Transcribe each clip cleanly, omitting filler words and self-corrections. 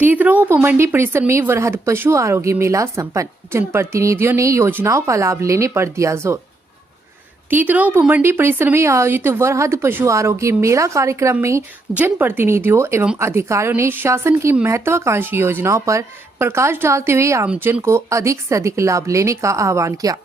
तीतरो उपमंडी परिसर में वरहद पशु आरोग्य मेला संपन्न। जनप्रतिनिधियों ने योजनाओं का लाभ लेने पर दिया जोर। तीतरो उपमंडी परिसर में आयोजित वरहद पशु आरोग्य मेला कार्यक्रम में जनप्रतिनिधियों एवं अधिकारियों ने शासन की महत्वाकांक्षी योजनाओं पर प्रकाश डालते हुए आमजन को अधिक से अधिक लाभ लेने का आह्वान किया।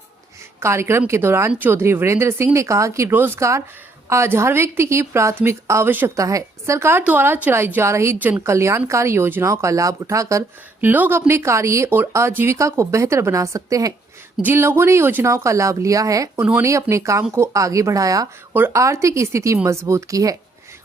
कार्यक्रम के दौरान चौधरी वीरेंद्र सिंह ने कहा कि रोजगार आज हर व्यक्ति की प्राथमिक आवश्यकता है। सरकार द्वारा चलाई जा रही जन कल्याणकारी योजनाओं का लाभ उठाकर लोग अपने कार्य और आजीविका को बेहतर बना सकते हैं। जिन लोगों ने योजनाओं का लाभ लिया है, उन्होंने अपने काम को आगे बढ़ाया और आर्थिक स्थिति मजबूत की है।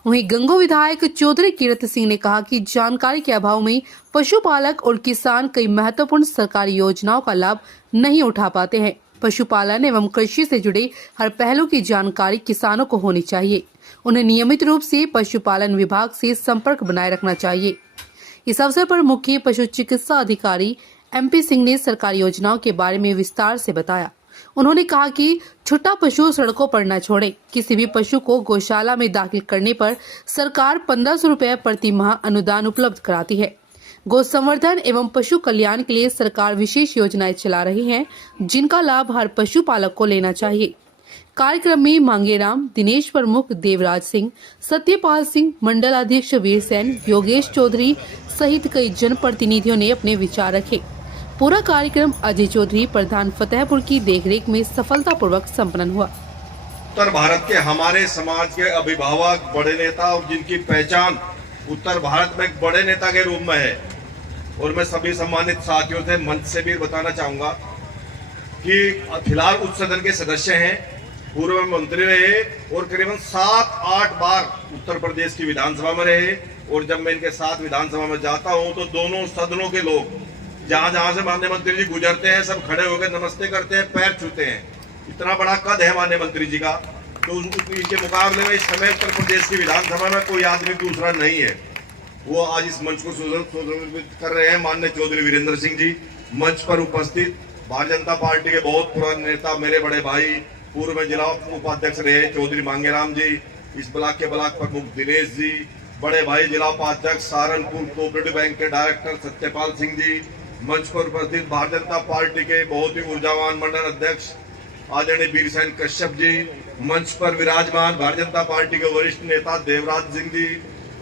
वहीं गंगो विधायक चौधरी कीरत सिंह ने कहा कि जानकारी के अभाव में पशुपालक और किसान कई महत्वपूर्ण सरकारी योजनाओं का लाभ नहीं उठा पाते हैं। पशुपालन एवं कृषि से जुड़े हर पहलू की जानकारी किसानों को होनी चाहिए। उन्हें नियमित रूप से पशुपालन विभाग से संपर्क बनाए रखना चाहिए। इस अवसर पर मुख्य पशु चिकित्सा अधिकारी MP सिंह ने सरकारी योजनाओं के बारे में विस्तार से बताया। उन्होंने कहा कि छोटा पशु सड़कों पर न छोड़ें। किसी भी पशु को गौशाला में दाखिल करने पर सरकार 1500 रुपए प्रति माह अनुदान उपलब्ध कराती है। गौ संवर्धन एवं पशु कल्याण के लिए सरकार विशेष योजनाएं चला रही है, जिनका लाभ हर पशुपालक को लेना चाहिए। कार्यक्रम में मांगेराम, दिनेश प्रमुख, देवराज सिंह, सत्यपाल सिंह, मंडल अध्यक्ष वीर सेन, योगेश चौधरी सहित कई जनप्रतिनिधियों ने अपने विचार रखे। पूरा कार्यक्रम अजय चौधरी, प्रधान फतेहपुर की देखरेख में सफलतापूर्वक संपन्न हुआ। उत्तर भारत के हमारे समाज के अभिभावक, बड़े नेता और जिनकी पहचान उत्तर भारत में एक बड़े नेता के रूप में है, और मैं सभी सम्मानित साथियों से मंच से भी बताना चाहूंगा कि फिलहाल उच्च सदन के सदस्य हैं, पूर्व मंत्री रहे और करीबन 7-8 बार उत्तर प्रदेश की विधानसभा में रहे। और जब मैं इनके साथ विधानसभा में जाता हूं तो दोनों सदनों के लोग जहां जहां से माननीय मंत्री जी गुजरते हैं, सब खड़े होकर नमस्ते करते हैं, पैर छूते हैं। इतना बड़ा कद है माननीय मंत्री जी का, तो इनके मुकाबले में इस समय उत्तर प्रदेश की विधानसभा में कोई आदमी दूसरा नहीं है। वो आज इस मंच को सुशोभित कर रहे हैं। माननीय चौधरी वीरेंद्र सिंह जी मंच पर उपस्थित, भारतीय जनता पार्टी के बहुत पुराने नेता, मेरे बड़े भाई, पूर्व में जिला उपाध्यक्ष रहे चौधरी मांगेराम जी, इस ब्लॉक के ब्लॉक प्रमुख दिनेश जी, बड़े भाई जिला उपाध्यक्ष सहारनपुर कोऑपरेटिव बैंक के डायरेक्टर सत्यपाल सिंह जी, मंच पर उपस्थित भारतीय जनता पार्टी के बहुत ही ऊर्जावान मंडल अध्यक्ष आदरणीय वीर सेन कश्यप जी, मंच पर विराजमान भारतीय जनता पार्टी के वरिष्ठ नेता देवराज सिंह जी,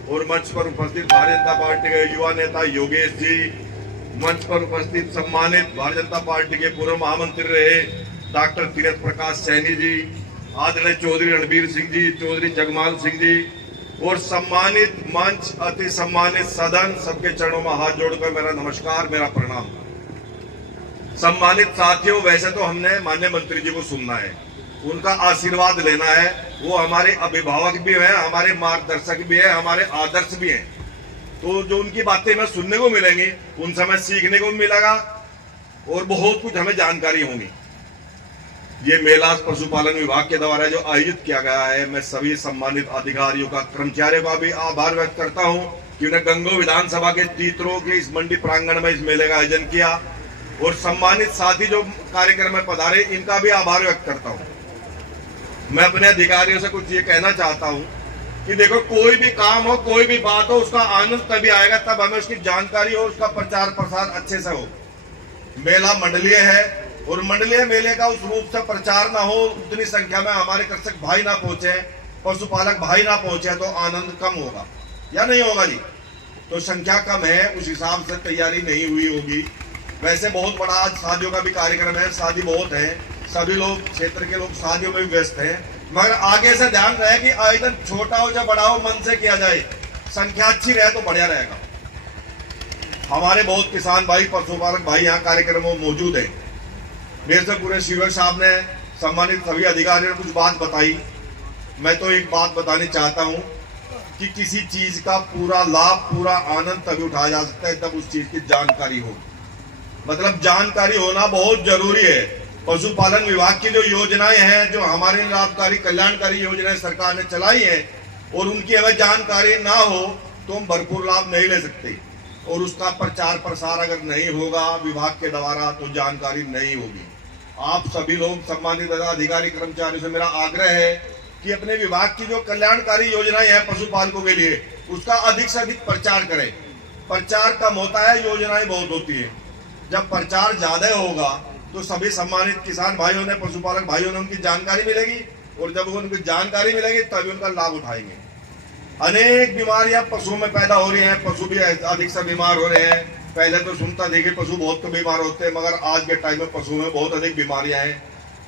और मंच पर उपस्थित भारतीय जनता पार्टी के युवा नेता योगेश जी, मंच पर उपस्थित सम्मानित भारतीय जनता पार्टी के पूर्व महामंत्री रहे डॉक्टर तीरथ प्रकाश सैनी जी, आदरणीय चौधरी रणबीर सिंह जी, चौधरी जगमाल सिंह जी, और सम्मानित मंच, अति सम्मानित सदन, सबके चरणों में हाथ जोड़कर मेरा नमस्कार, मेरा प्रणाम। सम्मानित साथियों, वैसे तो हमने माननीय मंत्री जी को सुनना है, उनका आशीर्वाद लेना है। वो हमारे अभिभावक भी हैं, हमारे मार्गदर्शक भी हैं, हमारे आदर्श भी हैं। तो जो उनकी बातें हमें सुनने को मिलेंगी, उनसे हमें सीखने को मिलेगा और बहुत कुछ हमें जानकारी होगी। ये मेला पशुपालन विभाग के द्वारा जो आयोजित किया गया है, मैं सभी सम्मानित अधिकारियों का, कर्मचारियों का भी आभार व्यक्त करता हूं कि उन्हें गंगो विधानसभा के तीतरो के इस मंडी प्रांगण में इस मेले का आयोजन किया। और सम्मानित साथी जो कार्यक्रम में पधारे, इनका भी आभार व्यक्त करता हूं। मैं अपने अधिकारियों से कुछ ये कहना चाहता हूं कि देखो, कोई भी काम हो, कोई भी बात हो, उसका आनंद तभी आएगा तब हमें उसकी जानकारी हो, उसका प्रचार प्रसार अच्छे से हो। मेला मंडलीय है और मंडलीय मेले का उस रूप से प्रचार ना हो, उतनी संख्या में हमारे कृषक भाई ना पहुंचे, पशुपालक भाई ना पहुंचे, तो आनंद कम होगा या नहीं होगा जी? तो संख्या कम है, उस हिसाब से तैयारी नहीं हुई होगी। वैसे बहुत बड़ा आज शादियों का भी कार्यक्रम है, शादी बहुत है, सभी लोग, क्षेत्र के लोग शादियों में भी व्यस्त हैं, मगर आगे से ध्यान रहे कि आयोजन छोटा हो या बड़ा हो, मन से किया जाए, संख्या अच्छी रहे तो बढ़िया रहेगा। हमारे बहुत किसान भाई, पशुपालक भाई यहाँ कार्यक्रमों में मौजूद है। मेरे से पूरे शिविर साहब ने, सम्मानित सभी अधिकारियों ने कुछ बात बताई। मैं तो एक बात बतानी चाहता हूँ कि किसी चीज का पूरा लाभ, पूरा आनंद तभी उठाया जा सकता है तब उस चीज की जानकारी हो। मतलब जानकारी होना बहुत जरूरी है। पशुपालन विभाग की जो योजनाएं हैं, जो हमारे लाभकारी कल्याणकारी योजनाएं सरकार ने चलाई है, और उनकी हमें जानकारी ना हो तो हम भरपूर लाभ नहीं ले सकते। और उसका प्रचार प्रसार अगर नहीं होगा विभाग के द्वारा तो जानकारी नहीं होगी। आप सभी लोग, सम्मानित अधिकारी कर्मचारियों से मेरा आग्रह है कि अपने विभाग की जो कल्याणकारी योजनाएं हैं पशुपालकों के लिए, उसका अधिक से अधिक प्रचार करें। प्रचार कम होता है, योजनाएं बहुत होती है। जब प्रचार ज्यादा होगा तो सभी सम्मानित किसान भाइयों ने, पशुपालक भाइयों ने उनकी जानकारी मिलेगी, और जब उनको जानकारी मिलेगी तभी उनका लाभ उठाएंगे। अनेक बीमारियां पशुओं में पैदा हो रही हैं, पशु भी अधिक से बीमार हो रहे हैं। पहले तो सुनता देखिए पशु बहुत तो बीमार होते हैं, मगर आज के टाइम में पशुओं में बहुत अधिक बीमारियां हैं।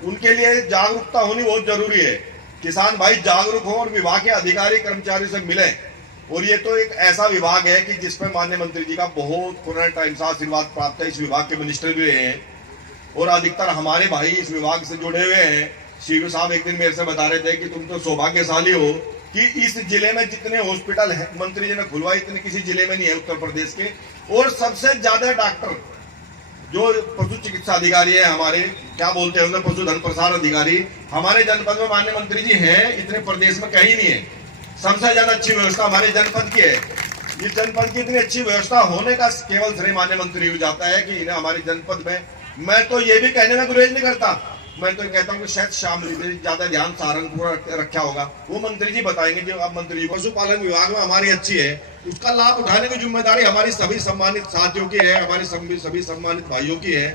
उनके लिए जागरूकता होनी बहुत जरूरी है। किसान भाई जागरूक हो और विभाग के अधिकारी कर्मचारी से मिले। और ये तो एक ऐसा विभाग है कि जिसमें माननीय मंत्री जी का बहुत पुराने टाइम से आशीर्वाद प्राप्त है। इस विभाग के मिनिस्टर भी रहे हैं और अधिकतर हमारे भाई इस विभाग से जुड़े हुए हैं। सीओ साहब एक दिन मेरे से बता रहे थे कि तुम तो सौभाग्यशाली हो कि इस जिले में जितने हॉस्पिटल है मंत्री जी ने खुलवाए इतने किसी जिले में नहीं है उत्तर प्रदेश के। और सबसे ज्यादा डॉक्टर जो पशु चिकित्सा अधिकारी है हमारे, क्या बोलते हैं उन्हें, पशुधन प्रसार अधिकारी हमारे जनपद में माननीय मंत्री जी हैं, इतने प्रदेश में कहीं नहीं है। सबसे ज्यादा अच्छी व्यवस्था हमारे जनपद की है। इस जनपद की इतनी अच्छी व्यवस्था होने का केवल श्रेय माननीय मंत्री को जाता है कि इन्हें हमारे जनपद में, मैं तो ये भी कहने में गुरेज नहीं करता, मैं तो कहता हूँ कि शायद शामली में ज्यादा ध्यान सहारनपुर रखा होगा, वो मंत्री जी बताएंगे। जो अब मंत्री जी पशुपालन विभाग में हमारी अच्छी है, उसका लाभ उठाने की जिम्मेदारी हमारी सभी सम्मानित साथियों की है, हमारे सभी सम्मानित भाइयों की है।